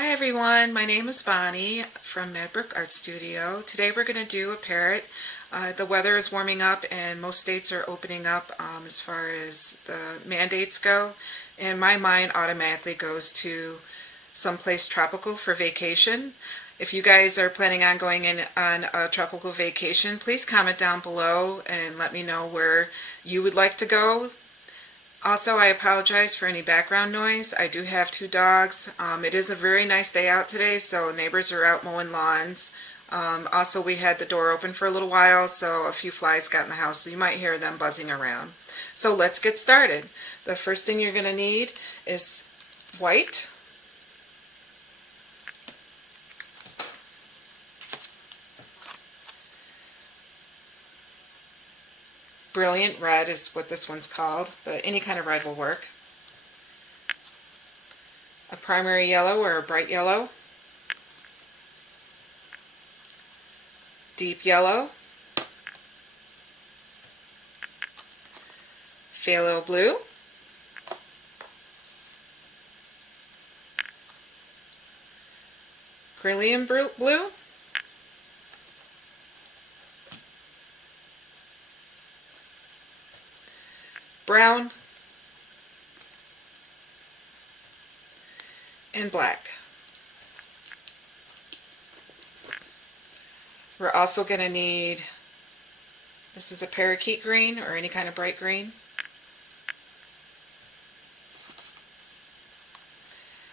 Hi everyone, my name is Bonnie from Madbrook Art Studio. Today we're going to do a parrot. The weather is warming up and most states are opening up as far as the mandates go. And my mind automatically goes to someplace tropical for vacation. If you guys are planning on going in on a tropical vacation, please comment down below and let me know where you would like to go. Also, I apologize for any background noise. I do have two dogs. It is a very nice day out today, so neighbors are out mowing lawns. Also, we had the door open for a little while, so a few flies got in the house, so you might hear them buzzing around. So let's get started. The first thing you're going to need is white. Brilliant red is what this one's called, but any kind of red will work. A primary yellow or a bright yellow. Deep yellow. Phthalo blue. Cerulean blue. Brown, and black. We're also going to need, this is a parakeet green or any kind of bright green.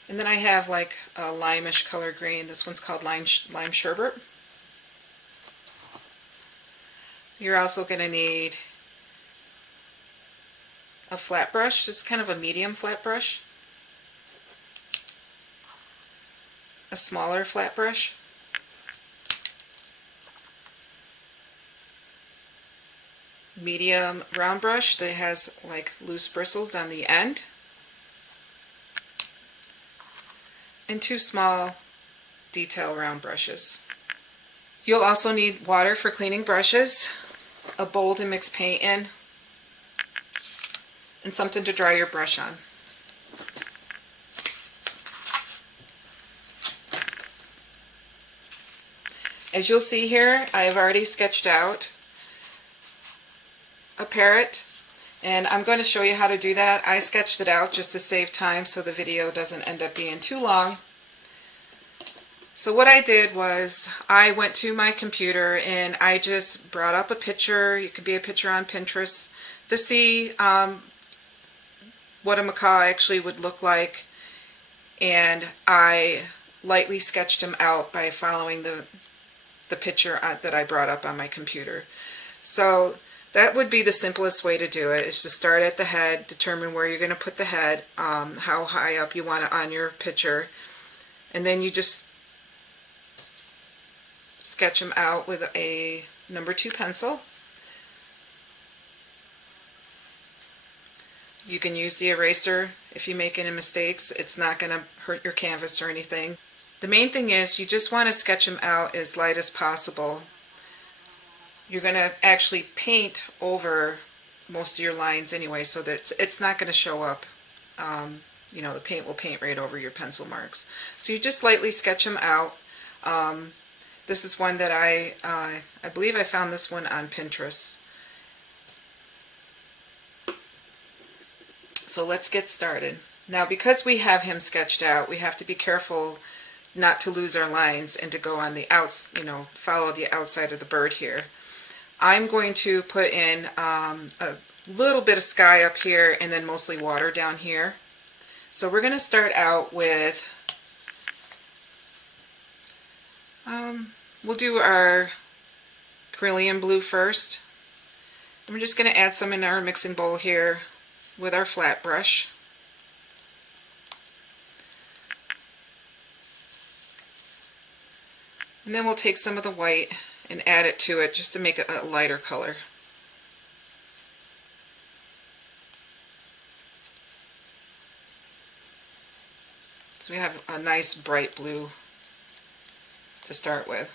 And then I have like a limeish color green. This one's called lime sherbet. You're also going to need a flat brush. This is kind of a medium flat brush. A smaller flat brush. Medium round brush that has like loose bristles on the end. And two small detail round brushes. You'll also need water for cleaning brushes, a bowl to mix paint in, and something to dry your brush on. As you'll see here, I have already sketched out a parrot, and I'm going to show you how to do that. I sketched it out just to save time so the video doesn't end up being too long. So what I did was I went to my computer and I just brought up a picture. It could be a picture on Pinterest to see what a macaw actually would look like, and I lightly sketched him out by following the picture that I brought up on my computer. So that would be the simplest way to do it, is to start at the head, determine where you're going to put the head, how high up you want it on your picture, and then you just sketch them out with a number 2 pencil. You can use the eraser if you make any mistakes. It's not going to hurt your canvas or anything. The main thing is you just want to sketch them out as light as possible. You're going to actually paint over most of your lines anyway, so that it's not going to show up. You know, the paint will paint right over your pencil marks. So you just lightly sketch them out. This is one that I believe I found this one on Pinterest. So let's get started. Now, because we have him sketched out, we have to be careful not to lose our lines and to go on the outs, you know, follow the outside of the bird here. I'm going to put in a little bit of sky up here and then mostly water down here. So we're going to start out with, we'll do our cerulean blue first. And we're just going to add some in our mixing bowl here with our flat brush. And then we'll take some of the white and add it to it just to make it a lighter color. So we have a nice bright blue to start with.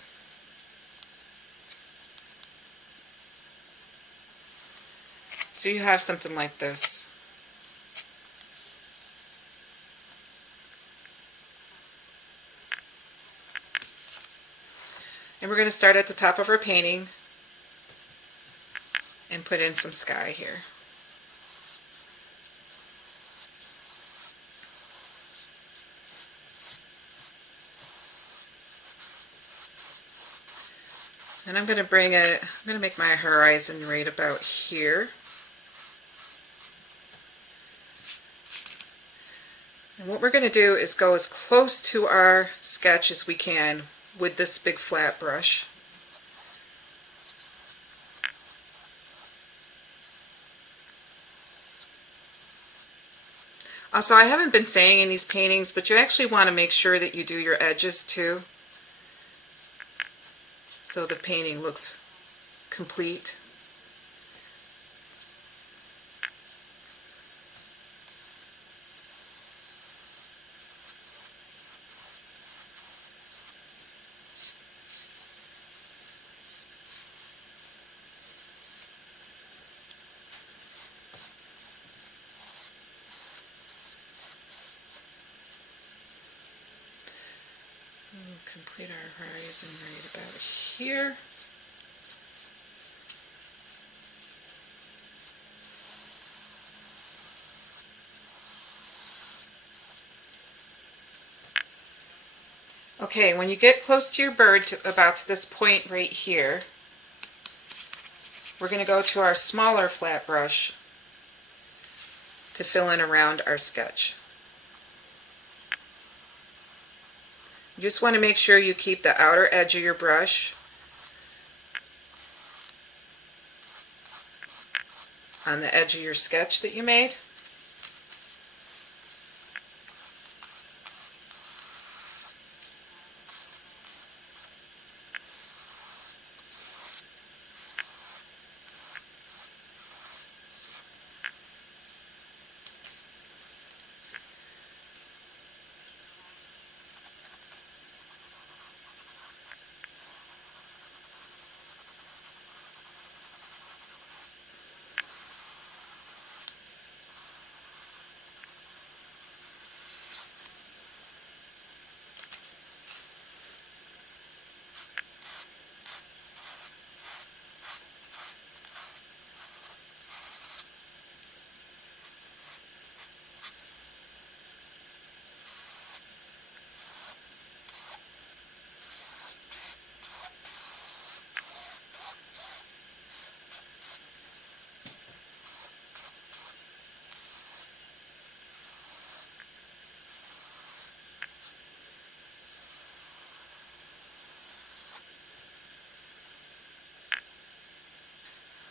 So you have something like this. And we're going to start at the top of our painting and put in some sky here. And I'm going to make my horizon right about here. And what we're going to do is go as close to our sketch as we can with this big flat brush. Also, I haven't been saying in these paintings, but you actually want to make sure that you do your edges too, so the painting looks complete. We'll complete our horizon right about here. Okay, when you get close to your bird, about to this point right here, we're going to go to our smaller flat brush to fill in around our sketch. You just want to make sure you keep the outer edge of your brush on the edge of your sketch that you made.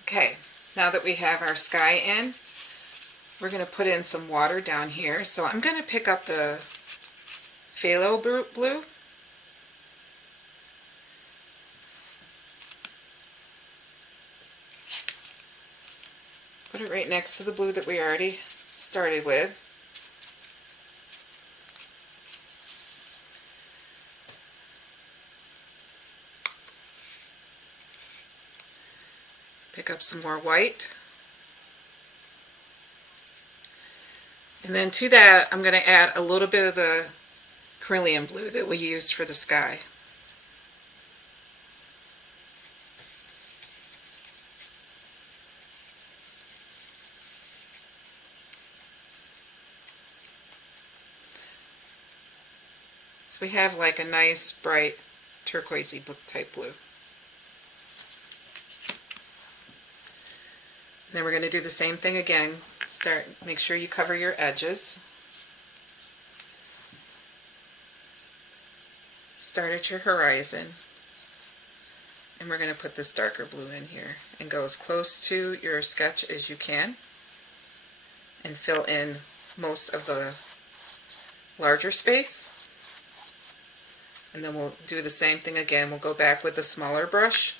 Okay, now that we have our sky in, we're going to put in some water down here. So I'm going to pick up the phthalo blue. Put it right next to the blue that we already started with. Pick up some more white. And then to that, I'm going to add a little bit of the Cerulean blue that we used for the sky. So we have like a nice bright turquoisey type blue. And then we're going to do the same thing again. Make sure you cover your edges. Start at your horizon. And we're going to put this darker blue in here and go as close to your sketch as you can and fill in most of the larger space. And then we'll do the same thing again. We'll go back with the smaller brush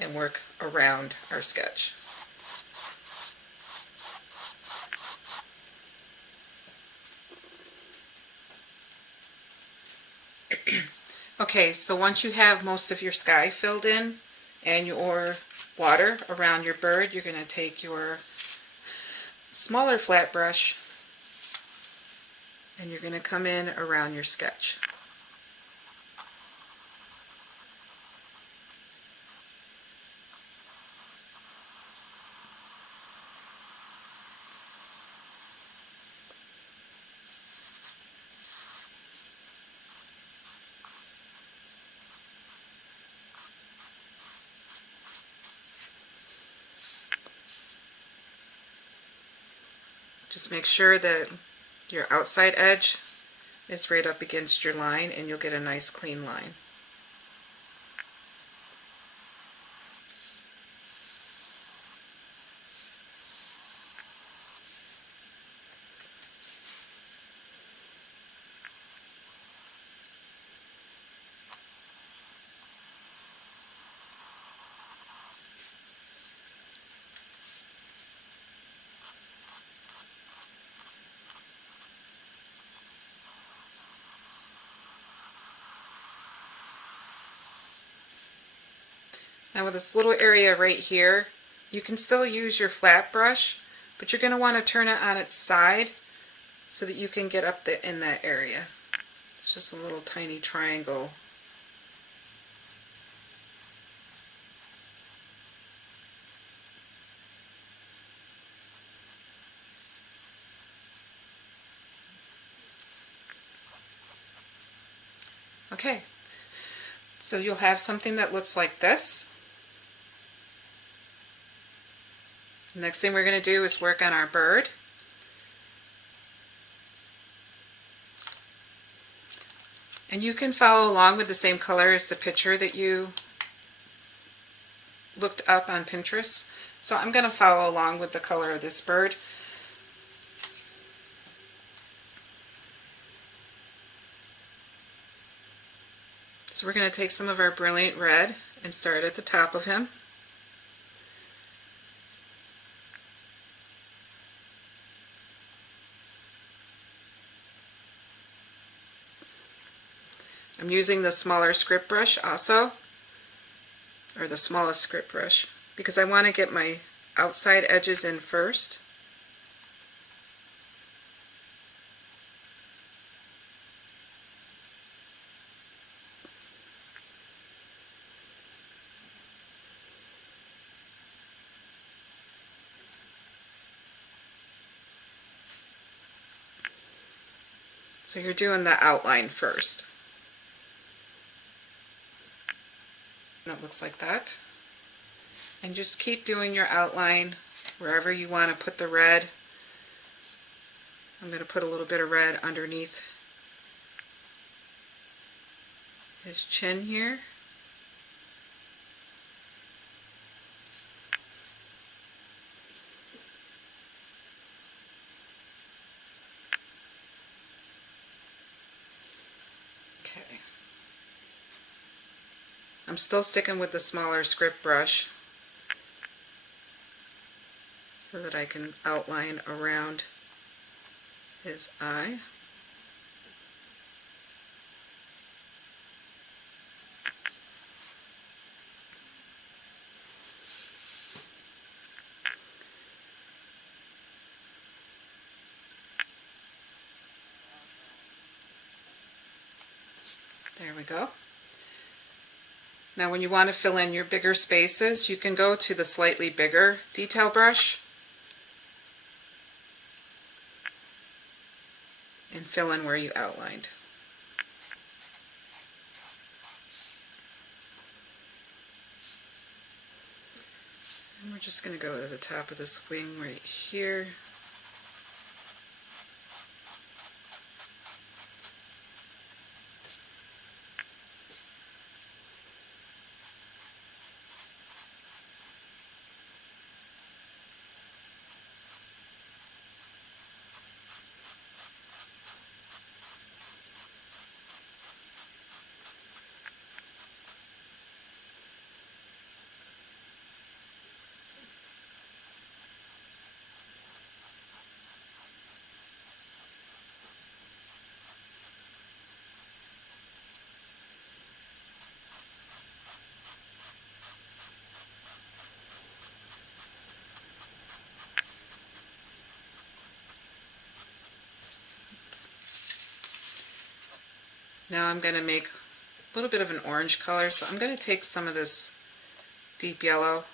and work around our sketch. Okay, so once you have most of your sky filled in and your water around your bird, you're going to take your smaller flat brush and you're going to come in around your sketch. Just make sure that your outside edge is right up against your line and you'll get a nice clean line. Now with this little area right here, you can still use your flat brush, but you're going to want to turn it on its side so that you can get up in that area. It's just a little tiny triangle. Okay, so you'll have something that looks like this. The next thing we're going to do is work on our bird. And you can follow along with the same color as the picture that you looked up on Pinterest. So I'm going to follow along with the color of this bird. So we're going to take some of our brilliant red and start at the top of him. I'm using the smaller script brush also, or the smallest script brush, because I want to get my outside edges in first. So you're doing the outline first. That looks like that. And just keep doing your outline wherever you want to put the red. I'm going to put a little bit of red underneath his chin here. Okay. I'm still sticking with the smaller script brush so that I can outline around his eye. There we go. Now when you want to fill in your bigger spaces, you can go to the slightly bigger detail brush and fill in where you outlined. And we're just going to go to the top of this wing right here. Now I'm going to make a little bit of an orange color, so I'm going to take some of this deep yellow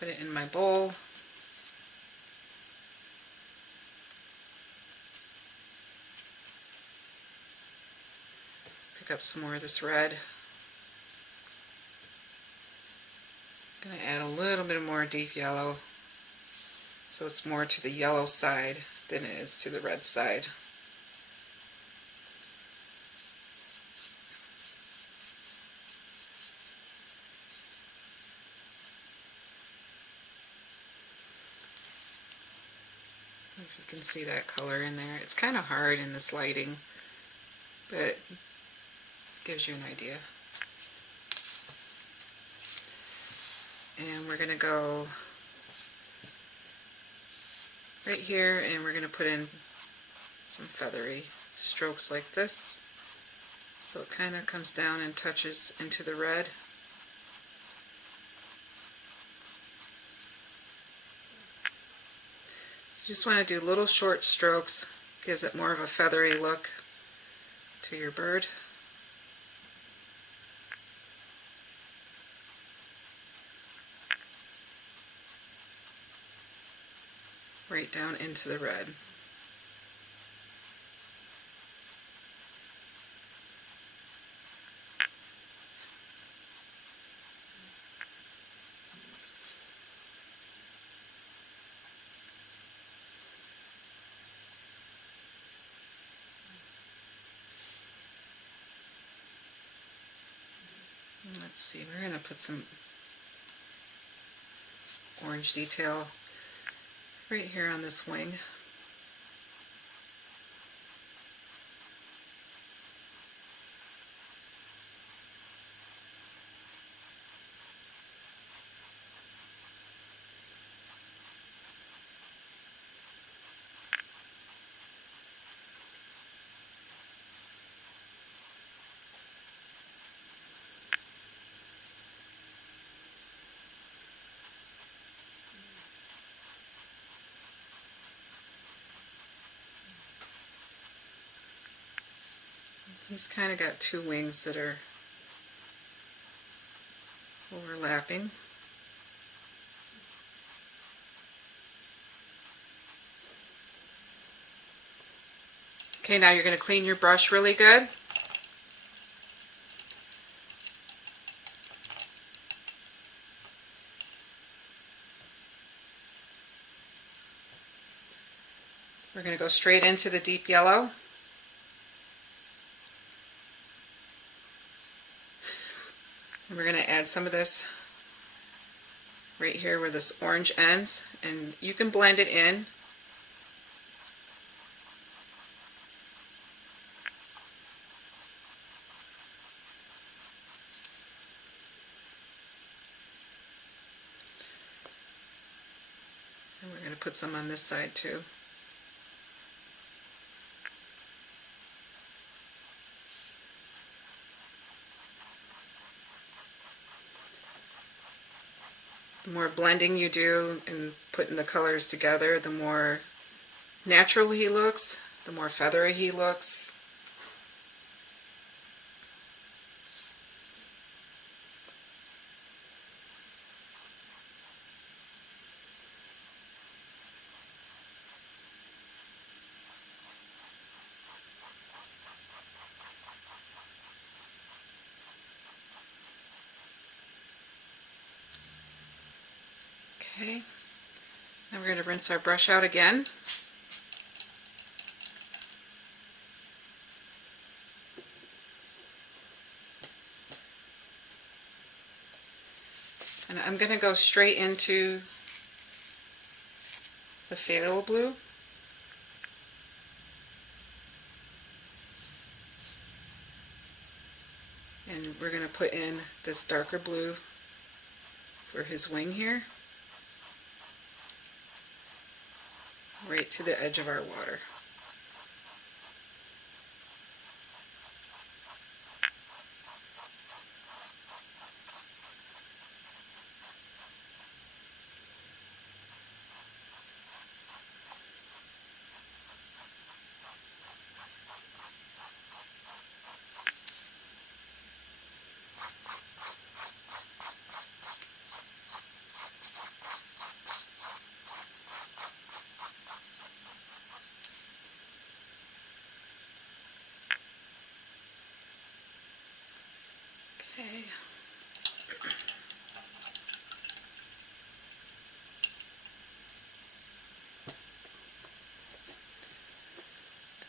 put it in my bowl. Pick up some more of this red. little bit more deep yellow, so it's more to the yellow side than it is to the red side. If you can see that color in there. It's kind of hard in this lighting, but it gives you an idea. And we're going to go right here and we're going to put in some feathery strokes like this, so it kind of comes down and touches into the red. So you just want to do little short strokes, gives it more of a feathery look to your bird. Right down into the red. Let's see, we're going to put some orange detail right here on this wing. He's kind of got two wings that are overlapping. Okay, now you're going to clean your brush really good. We're going to go straight into the deep yellow. And we're going to add some of this right here where this orange ends, and you can blend it in. And we're going to put some on this side too. The more blending you do and putting the colors together, the more natural he looks, the more feathery he looks. Okay, now we're going to rinse our brush out again. And I'm going to go straight into the phthalo blue. And we're going to put in this darker blue for his wing here, right to the edge of our water.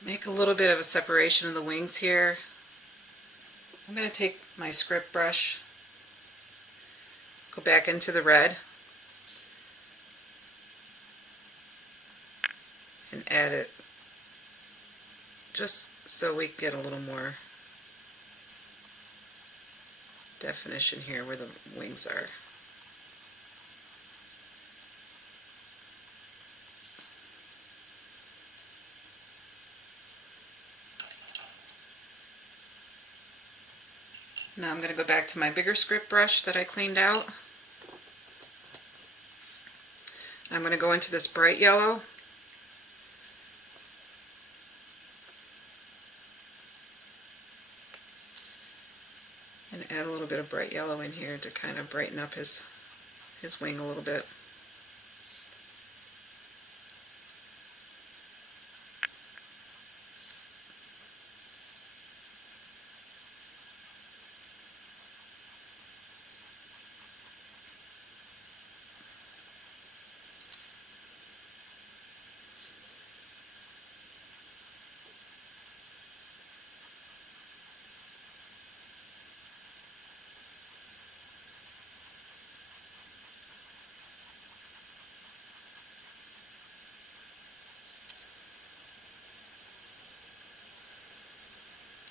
Make a little bit of a separation of the wings here. I'm going to take my script brush, go back into the red, and add it just so we get a little more definition here where the wings are. Now I'm going to go back to my bigger script brush that I cleaned out. I'm going to go into this bright yellow and add a little bit of bright yellow in here to kind of brighten up his wing a little bit.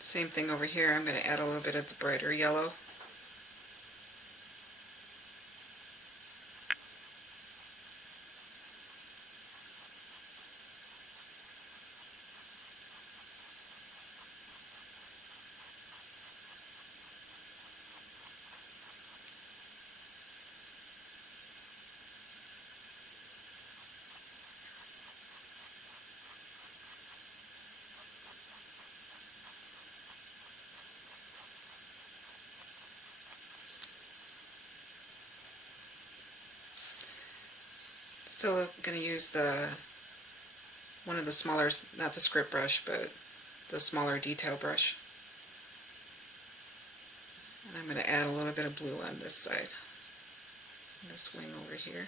Same thing over here. I'm going to add a little bit of the brighter yellow. Still going to use one of the smaller, not the script brush, but the smaller detail brush. And I'm going to add a little bit of blue on this side, this wing over here.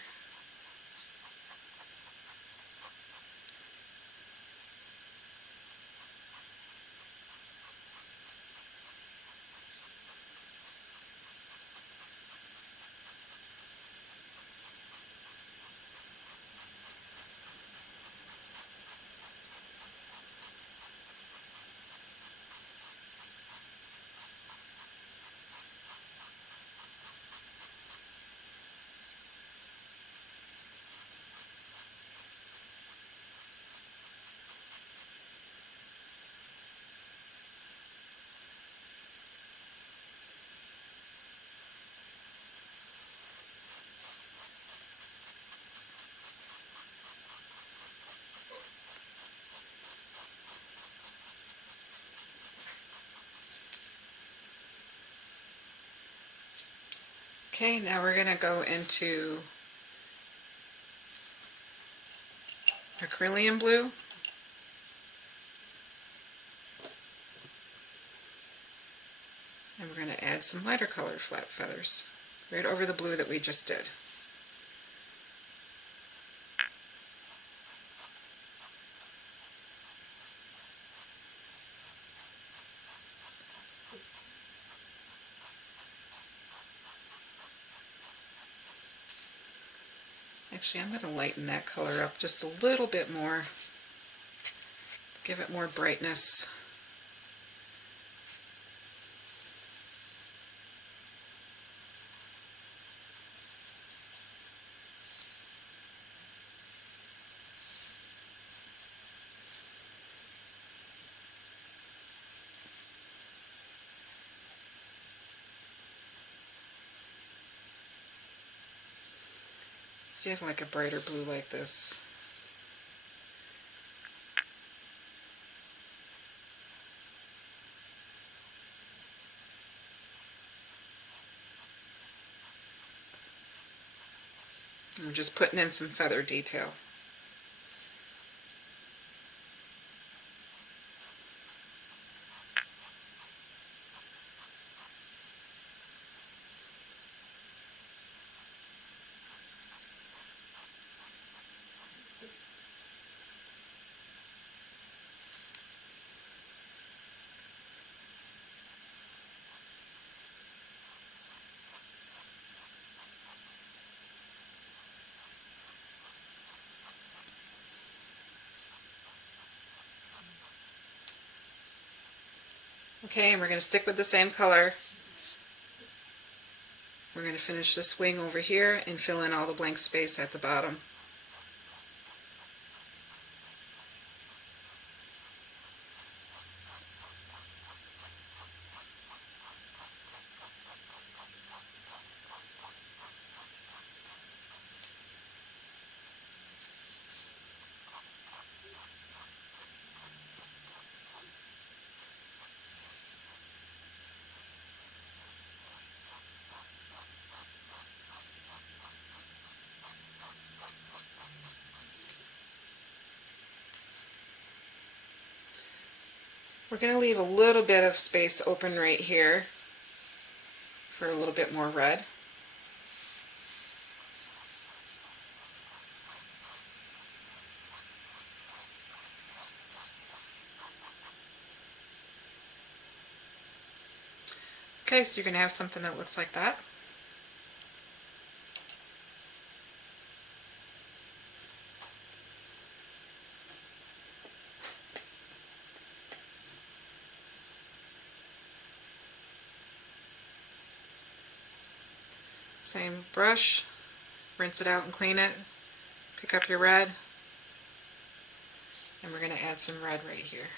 Okay, now we're going to go into acrylium blue. And we're going to add some lighter colored flat feathers right over the blue that we just did. Actually, I'm going to lighten that color up just a little bit more, give it more brightness. So you have like a brighter blue like this. And we're just putting in some feather detail. Okay, and we're going to stick with the same color. We're going to finish this wing over here and fill in all the blank space at the bottom. We're going to leave a little bit of space open right here for a little bit more red. Okay, so you're going to have something that looks like that. Same brush, rinse it out and clean it, pick up your red, and we're going to add some red right here.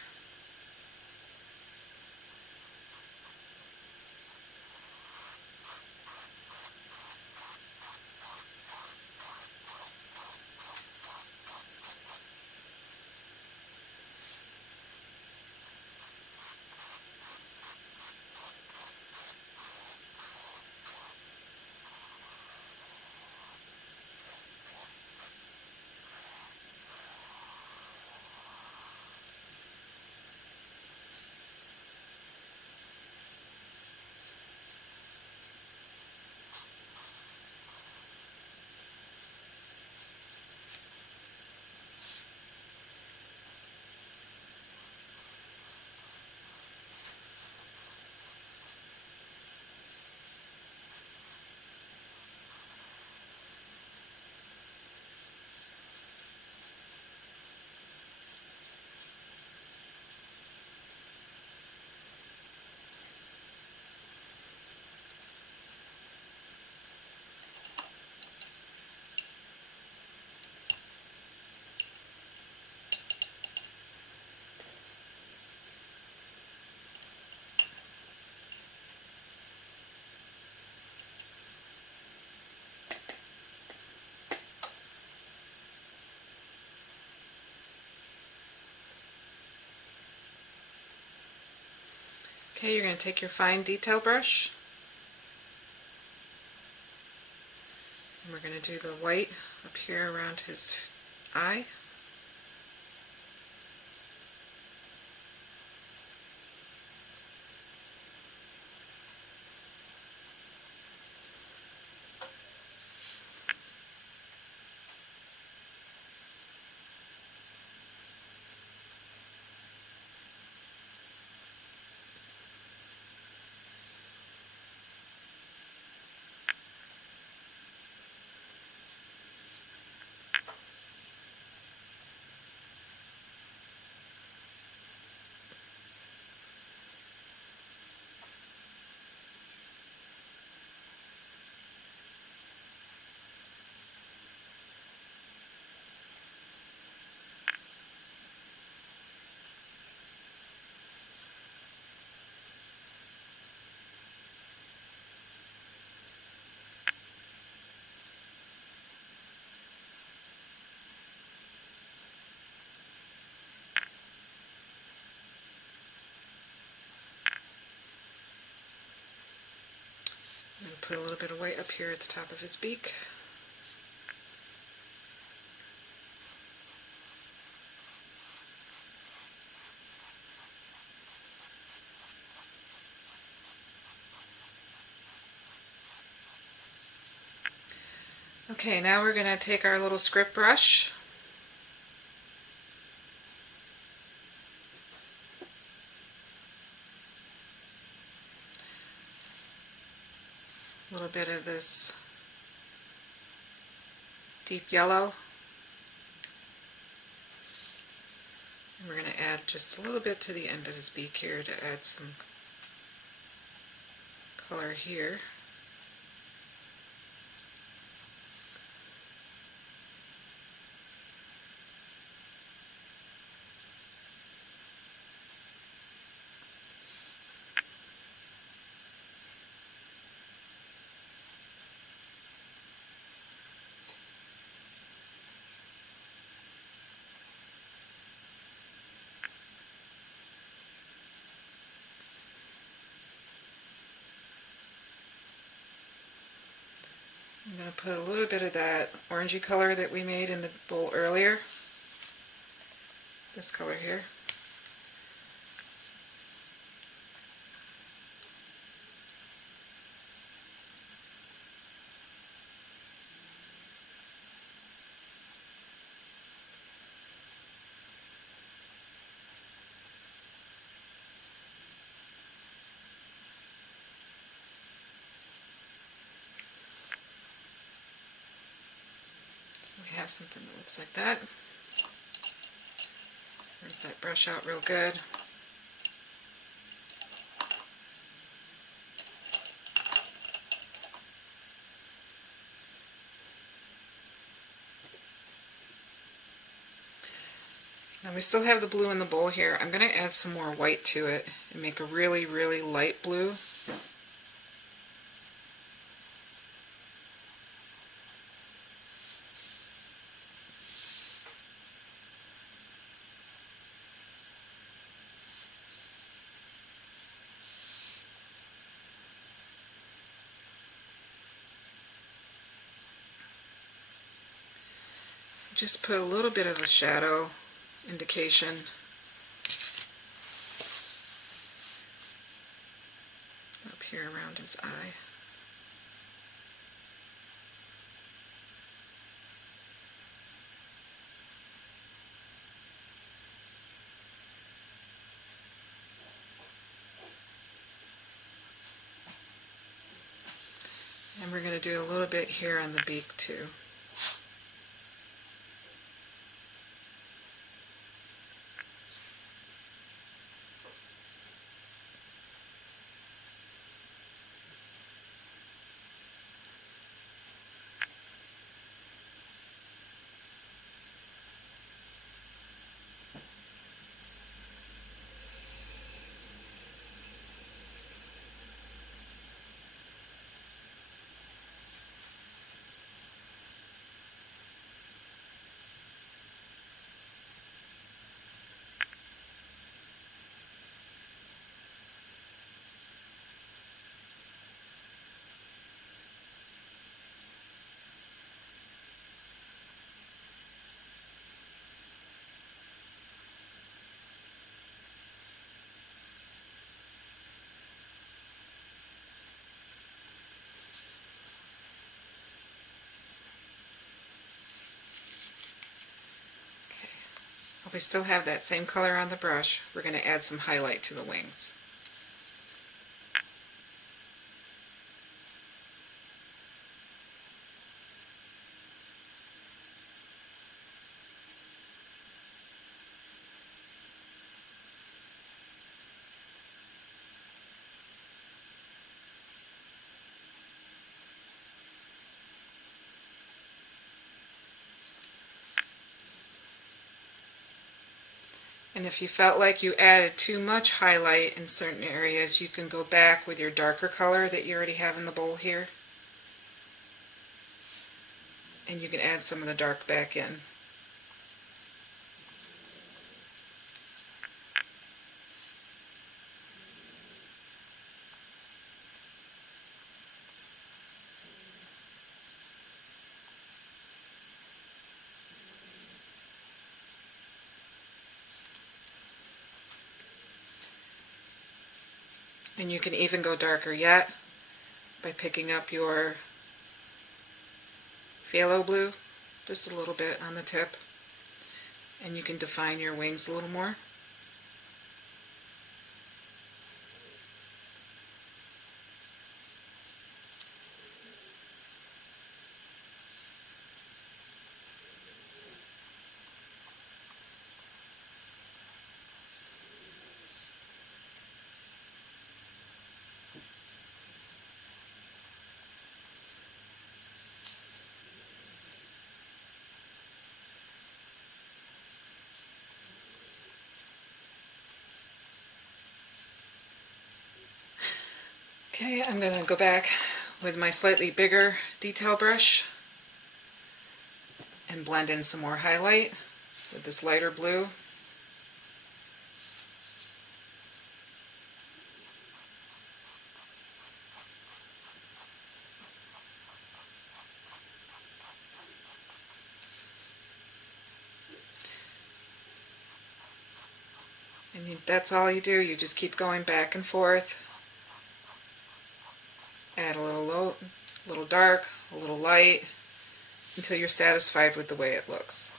Okay, you're going to take your fine detail brush, and we're going to do the white up here around his eye. I'm going to put a little bit of white up here at the top of his beak. Okay, now we're going to take our little script brush, a little bit of this deep yellow, and we're going to add just a little bit to the end of his beak here to add some color here. I'm going to put a little bit of that orangey color that we made in the bowl earlier, this color here. So we have something that looks like that. Rinse that brush out real good. Now we still have the blue in the bowl here. I'm going to add some more white to it and make a really, really light blue. Just put a little bit of a shadow indication up here around his eye. And we're going to do a little bit here on the beak too. We still have that same color on the brush. We're going to add some highlight to the wings. And if you felt like you added too much highlight in certain areas, you can go back with your darker color that you already have in the bowl here. And you can add some of the dark back in. And you can even go darker yet by picking up your phthalo blue, just a little bit on the tip, and you can define your wings a little more. Okay, I'm going to go back with my slightly bigger detail brush and blend in some more highlight with this lighter blue. And that's all you do. You just keep going back and forth. Add a little low, a little dark, a little light, until you're satisfied with the way it looks.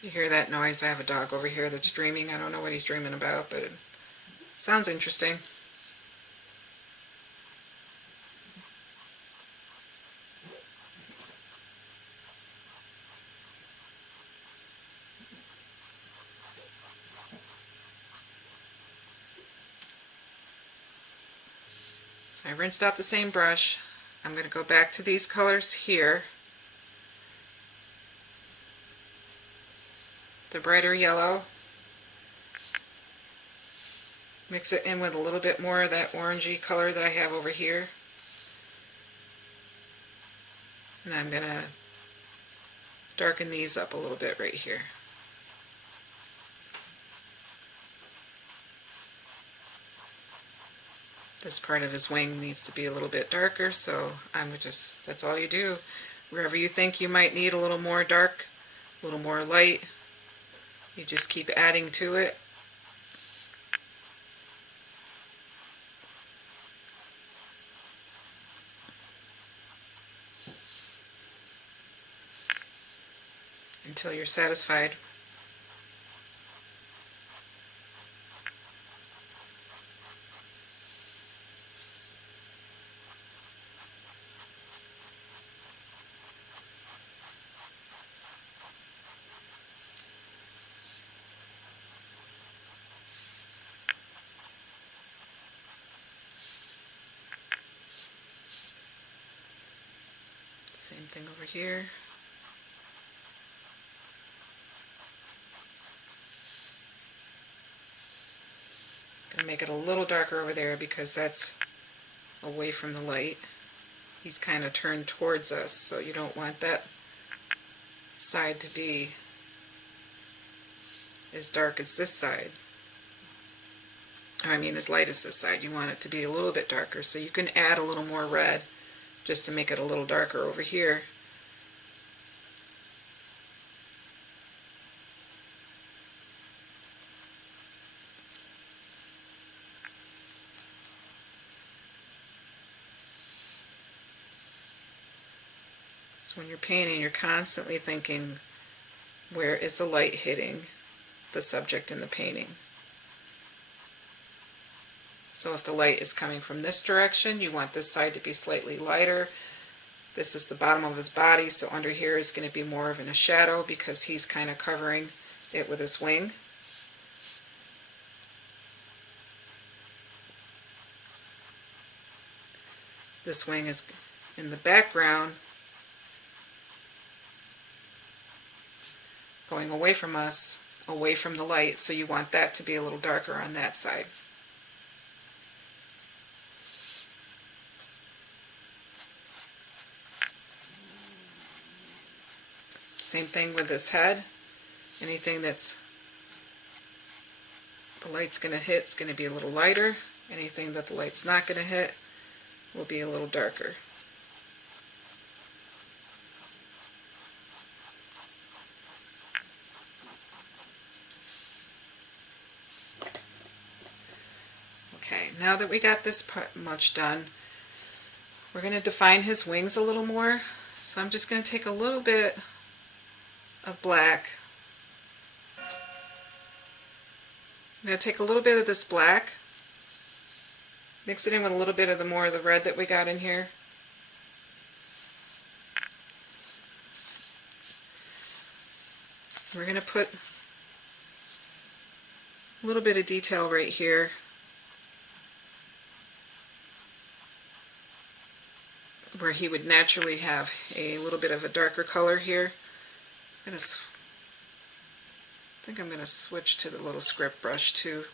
You hear that noise? I have a dog over here that's dreaming. I don't know what he's dreaming about, but it sounds interesting. So I rinsed out the same brush. I'm going to go back to these colors here. The brighter yellow. Mix it in with a little bit more of that orangey color that I have over here. And I'm going to darken these up a little bit right here. This part of his wing needs to be a little bit darker, so that's all you do. Wherever you think you might need a little more dark, a little more light, you just keep adding to it. Until you're satisfied. Same thing over here. Gonna make it a little darker over there because that's away from the light. He's kind of turned towards us, so you don't want that side to be as dark as this side. I mean as light as this side. You want it to be a little bit darker, so you can add a little more red just to make it a little darker over here. So when you're painting, you're constantly thinking, where is the light hitting the subject in the painting? So if the light is coming from this direction, you want this side to be slightly lighter. This is the bottom of his body, so under here is going to be more of in a shadow because he's kind of covering it with his wing. This wing is in the background, going away from us, away from the light, so you want that to be a little darker on that side. Same thing with this head. Anything that's the light's going to hit is going to be a little lighter. Anything that the light's not going to hit will be a little darker. Okay, now that we got this part much done, We're going to define his wings a little more. So I'm just going to take a little bit of black. I'm going to take a little bit of this black, mix it in with a little bit of the more of the red that we got in here. We're going to put a little bit of detail right here. Where he would naturally have a little bit of a darker color here. I think I'm going to switch to the little script brush too.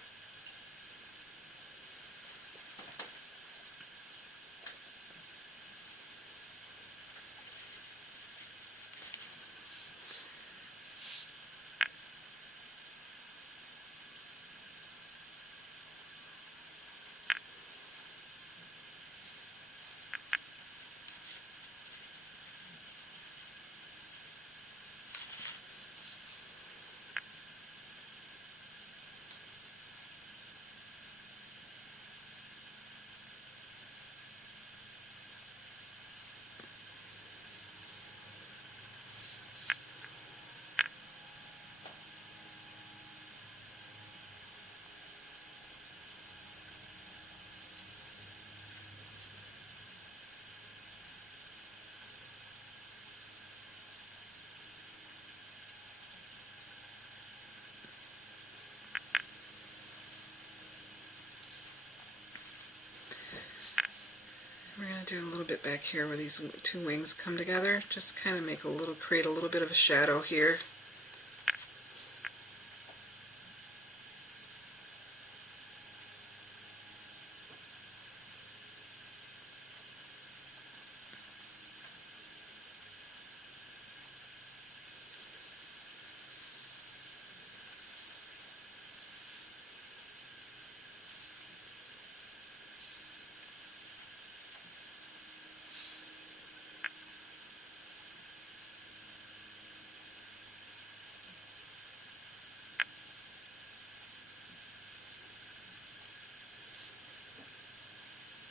We're going to do a little bit back here where these two wings come together. Just kind of create a little bit of a shadow here.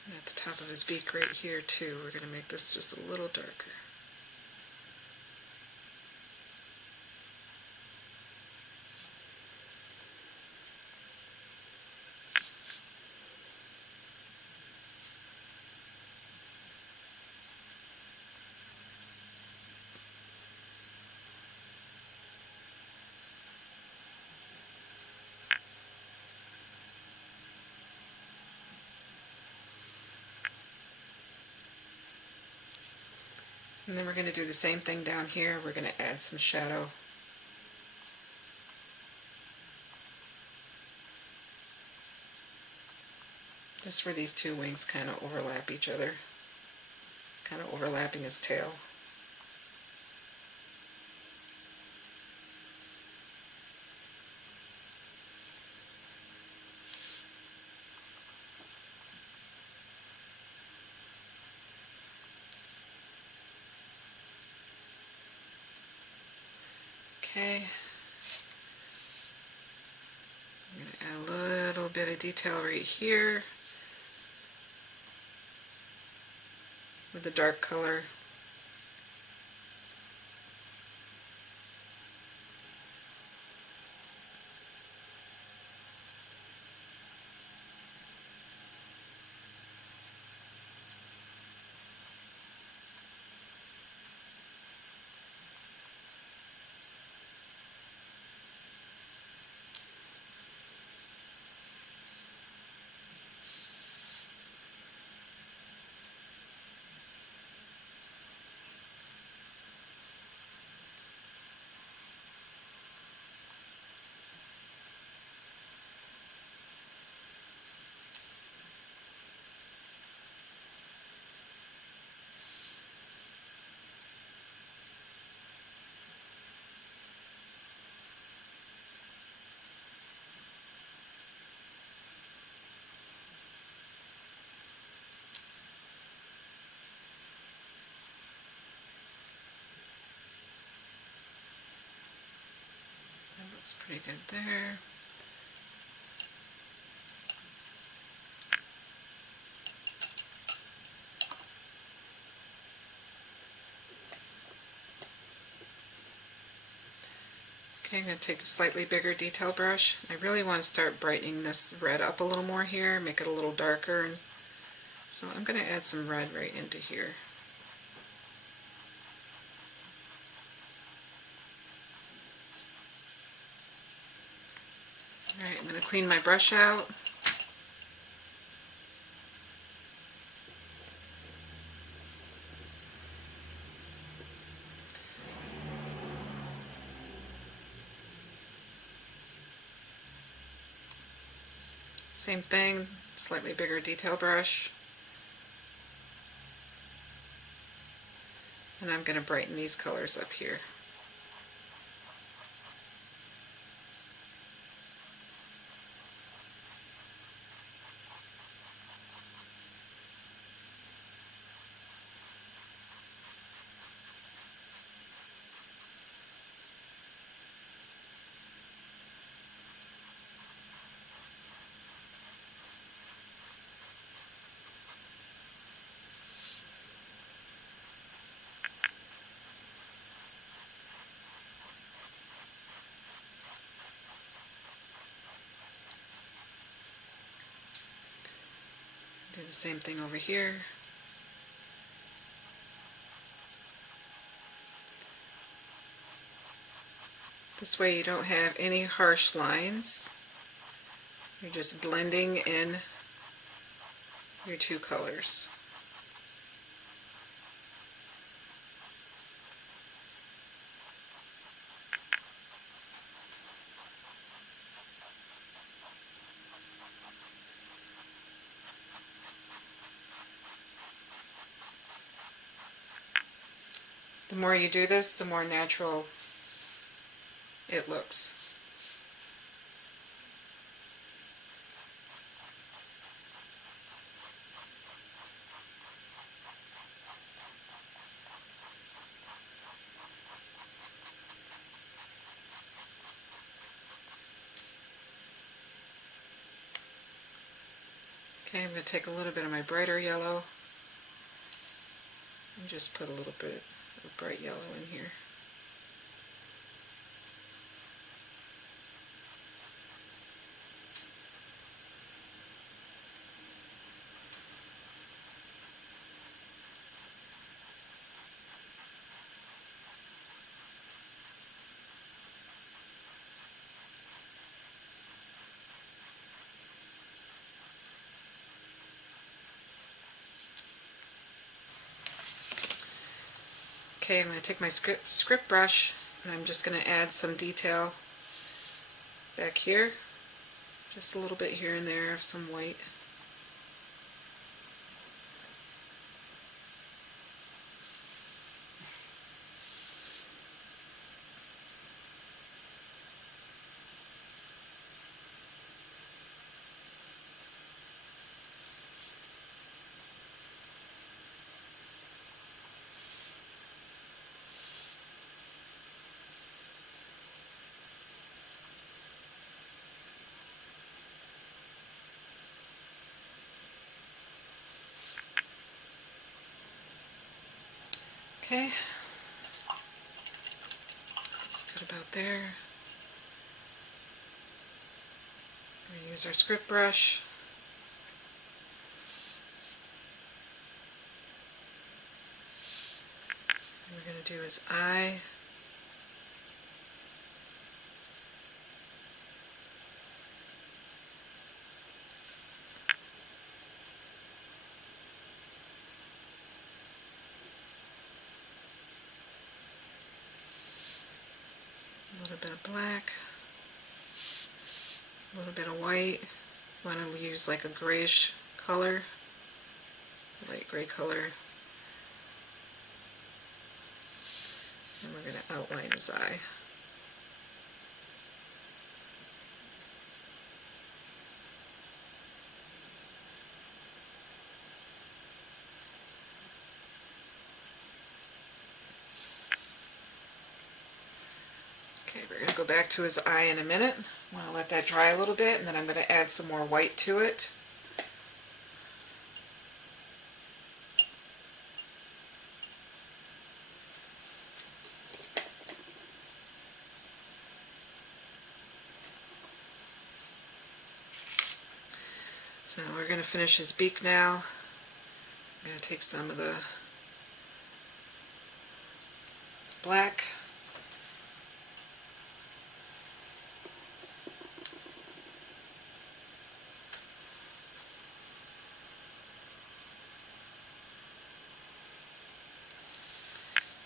And at the top of his beak right here too, we're going to make this just a little darker. And then we're going to do the same thing down here. We're going to add some shadow. Just where these two wings kind of overlap each other. It's kind of overlapping his tail. Okay. I'm going to add a little bit of detail right here with the dark color. That looks pretty good there. Okay, I'm going to take the slightly bigger detail brush. I really want to start brightening this red up a little more here, make it a little darker. So I'm going to add some red right into here. Alright, I'm going to clean my brush out. Same thing, slightly bigger detail brush. And I'm going to brighten these colors up here. Do the same thing over here. This way you don't have any harsh lines. You're just blending in your two colors. The more you do this, the more natural it looks. Okay, I'm going to take a little bit of my brighter yellow and just put a little bit of bright yellow in here. Okay, I'm going to take my script brush and I'm just going to add some detail back here. Just a little bit here and there of some white. Okay, that's good about there. We're going to use our script brush. What we're going to do is eye. A little bit of black. A little bit of white. Want to use like a grayish color, light gray color. And we're going to outline his eye. Okay, we're going to go back to his eye in a minute. I'm going to let that dry a little bit and then I'm going to add some more white to it. So we're going to finish his beak now. I'm going to take some of the black.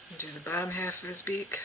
And do the bottom half of his beak.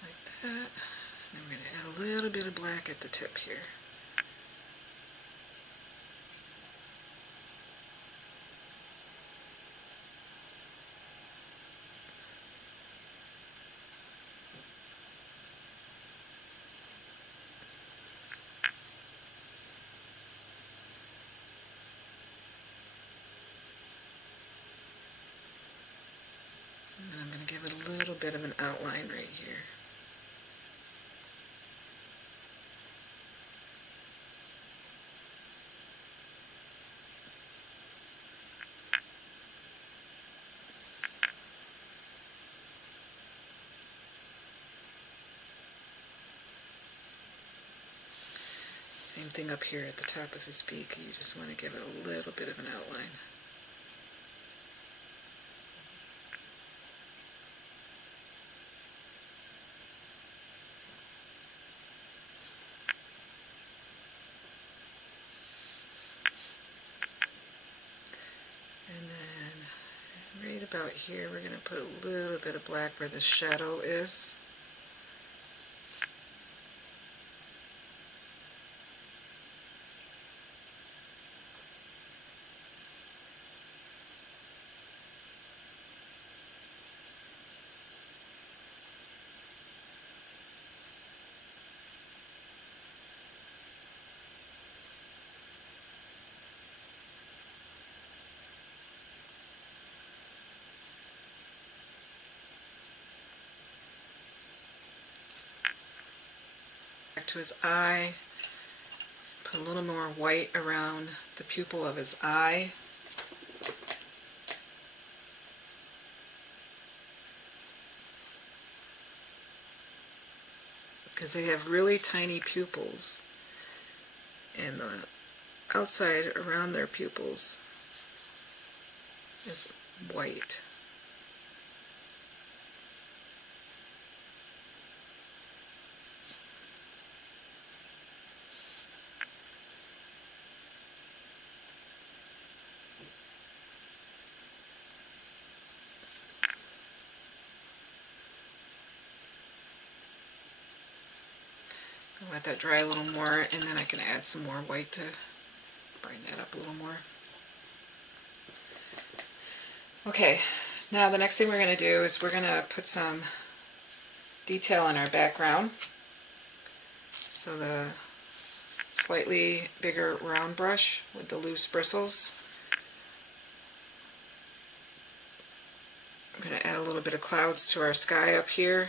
Like that. Then we're going to add a little bit of black at the tip here. And then I'm going to give it a little bit of an outline right here. Same thing up here at the top of his beak. You just want to give it a little bit of an outline. And then right about here we're going to put a little bit of black where the shadow is. Back to his eye. Put a little more white around the pupil of his eye. Because they have really tiny pupils, and the outside around their pupils is white. I'll let that dry a little more, and then I can add some more white to brighten that up a little more. Okay, now the next thing we're going to do is we're going to put some detail on our background. So the slightly bigger round brush with the loose bristles. I'm going to add a little bit of clouds to our sky up here.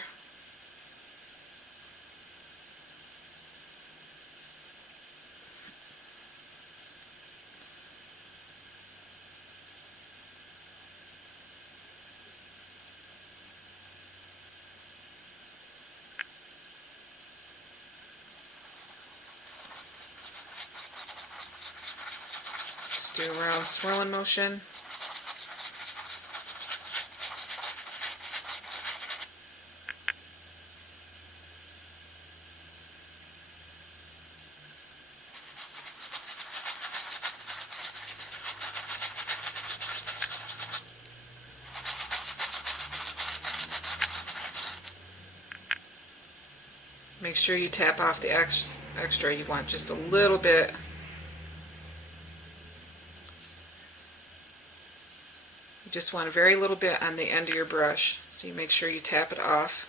do a round swirling motion. Make sure you tap off the extra. You want just a little bit. You just want a very little bit on the end of your brush. So you make sure you tap it off.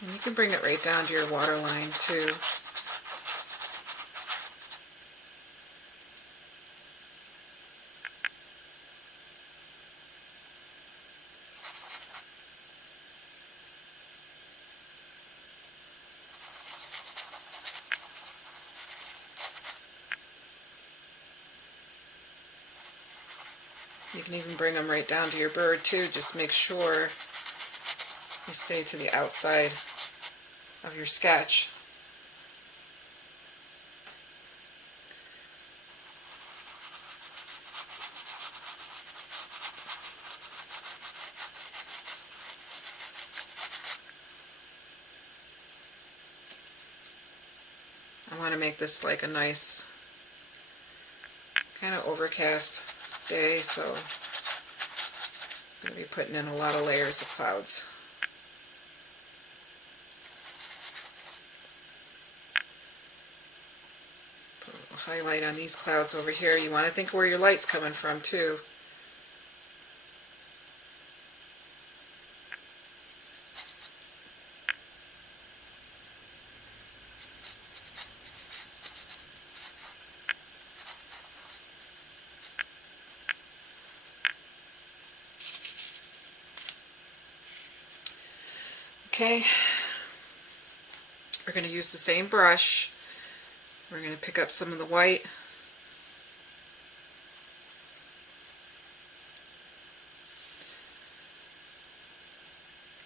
And you can bring it right down to your water line too. You can even bring them right down to your bird too. Just make sure you stay to the outside of your sketch. I want to make this like a nice kind of overcast day, so I'm going to be putting in a lot of layers of clouds. Put a little highlight on these clouds over here. You want to think where your light's coming from too. Okay, we're going to use the same brush. We're going to pick up some of the white,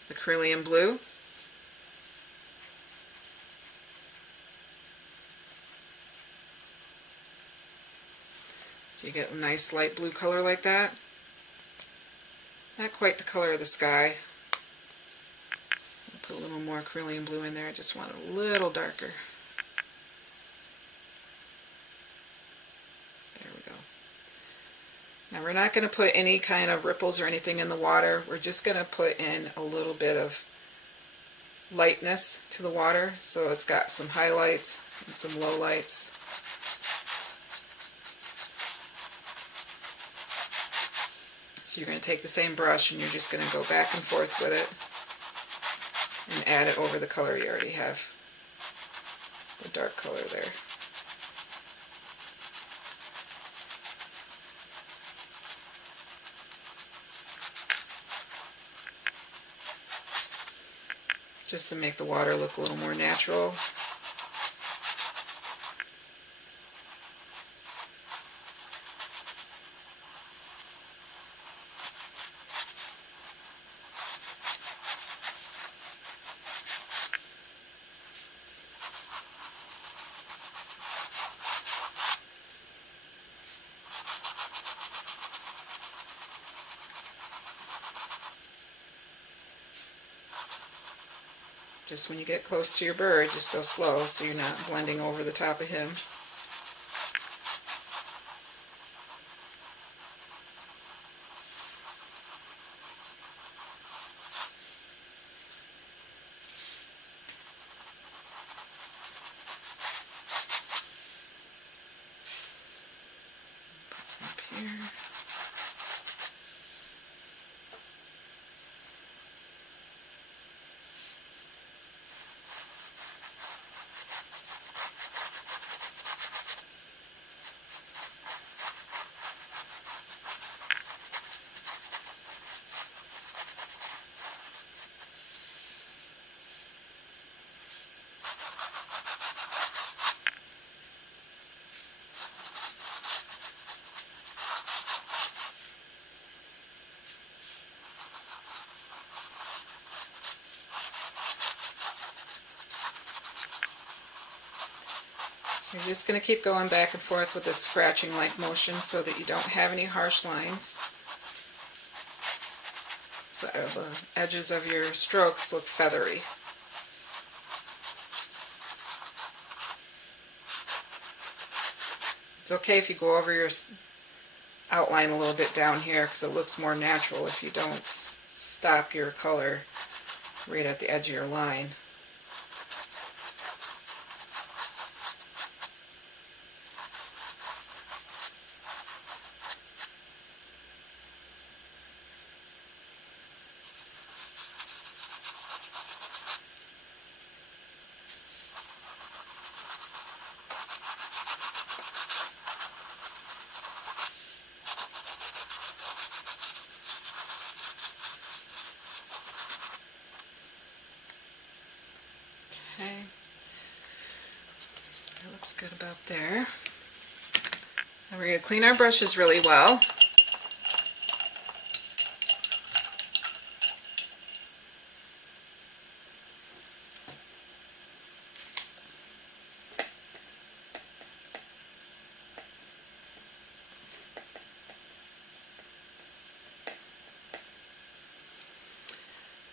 the Cerulean blue, so you get a nice light blue color like that. Not quite the color of the sky. Put a little more Cerulean blue in there. I just want it a little darker. There we go. Now we're not going to put any kind of ripples or anything in the water. We're just going to put in a little bit of lightness to the water, so it's got some highlights and some lowlights. So you're going to take the same brush and you're just going to go back and forth with it and add it over the color you already have, the dark color there. Just to make the water look a little more natural. Just when you get close to your bird, just go slow so you're not blending over the top of him. Put some up here. You're just going to keep going back and forth with this scratching like motion so that you don't have any harsh lines. So the edges of your strokes look feathery. It's okay if you go over your outline a little bit down here because it looks more natural if you don't stop your color right at the edge of your line. Okay, that looks good about there. Now we're going to clean our brushes really well.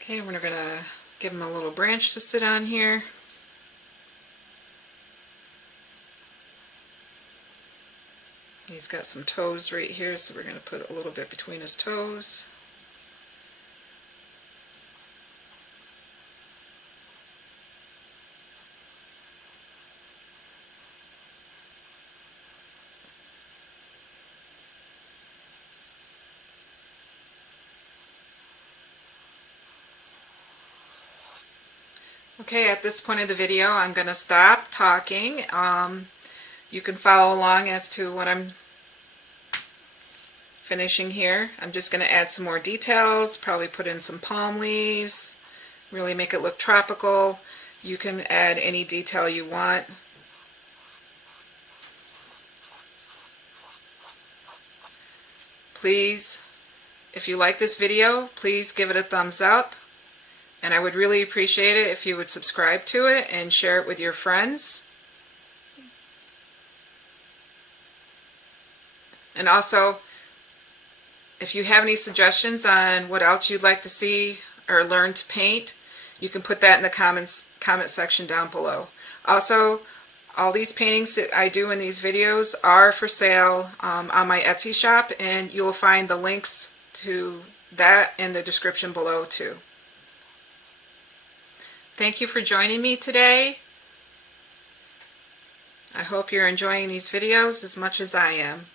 Okay, we're going to give him a little branch to sit on here. He's got some toes right here, so we're going to put a little bit between his toes. Okay, at this point of the video, I'm going to stop talking. You can follow along as to what I'm finishing here. I'm just going to add some more details, probably put in some palm leaves, really make it look tropical. You can add any detail you want. Please, if you like this video, please give it a thumbs up. And I would really appreciate it if you would subscribe to it and share it with your friends. And also, if you have any suggestions on what else you'd like to see or learn to paint, you can put that in the comment section down below. Also, all these paintings that I do in these videos are for sale on my Etsy shop, and you'll find the links to that in the description below too. Thank you for joining me today. I hope you're enjoying these videos as much as I am.